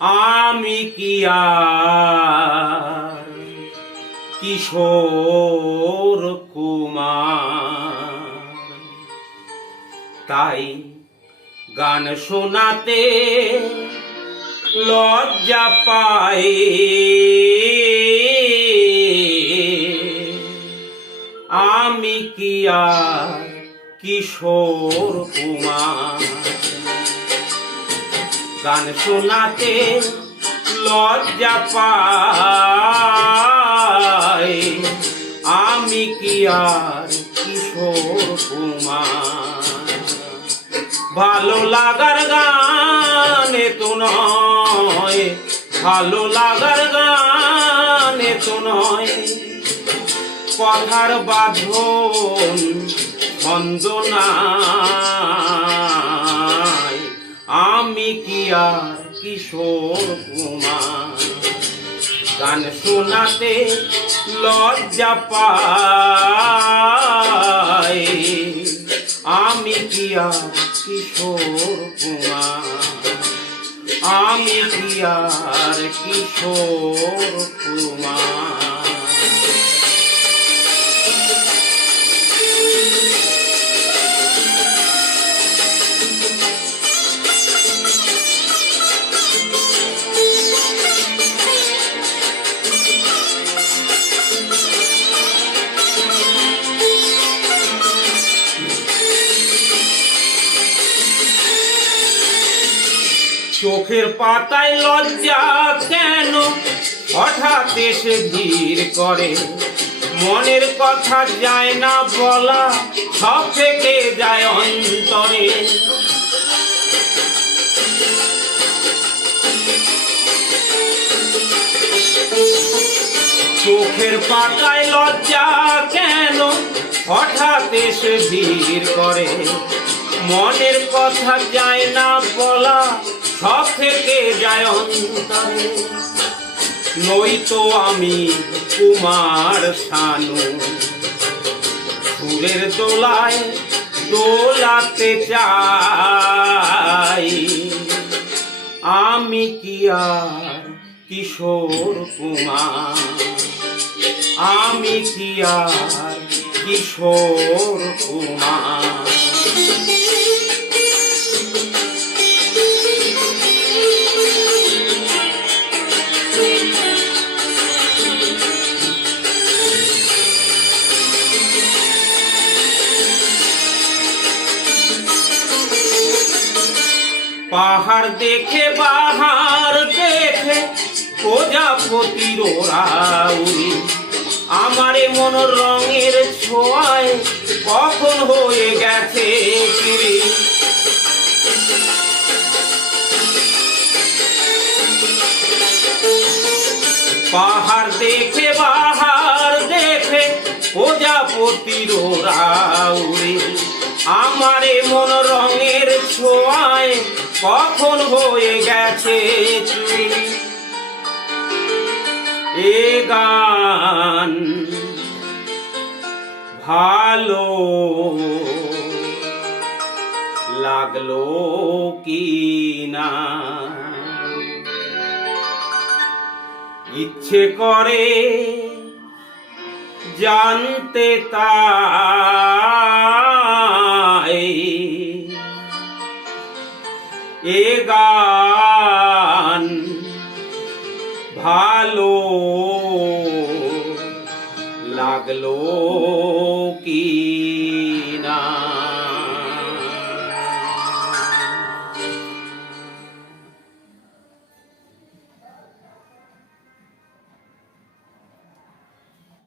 আমি কি আর কিশোর কুমার, তাই গান শোনাতে লজ্জা পাই। আমি কি আর কিশোর কুমার, গান শোনাতে লজ্জা পাই। আমি কি আর কিশোর কুমার, ভালো লাগার গানে তো নয়, ভালো লাগার গানে তো নয়, কথার বাঁধন বন্দনায়। আমি কি আর কিশোর কুমার, গান শোনাতে লজ্জা পাই। আমি কি আর কিশোর কুমার, আমি কি আর কিশোর কুমার। চোখের পাতায় লজ্জা কেন হঠাৎ এসে ভিড় করে, মনের কথা যায় না বলা, সব থেকে যায় অন্তরে। চোখের পাতায় লজ্জা কেন হঠাৎ এসে ভিড় করে, মনের কথা যায় না বলা, সব থেকে যায় অন্তরে। নয়তো আমি কুমার শানু, সুরের দোলায় দোলাতে চাই। আমি কি আর কিশোর কুমার, আমি কি আর কিশোর কুমার। পাহাড় দেখে বাহার দেখে প্রজাপতির ওরাউরি, আমারে মন রঙের ছোঁয়ায় কখন হয়ে গেছে চুরি। পাহাড় দেখে বাহার দেখে প্রজাপতির ওরাউরি, আমারে মন রঙের ছোঁয়ায় কখন হয়ে গেছে চুরি। এ গান ভালো লাগলো কি না, ইচ্ছে করে জানতে তাই। এ গান ভালো লাগলো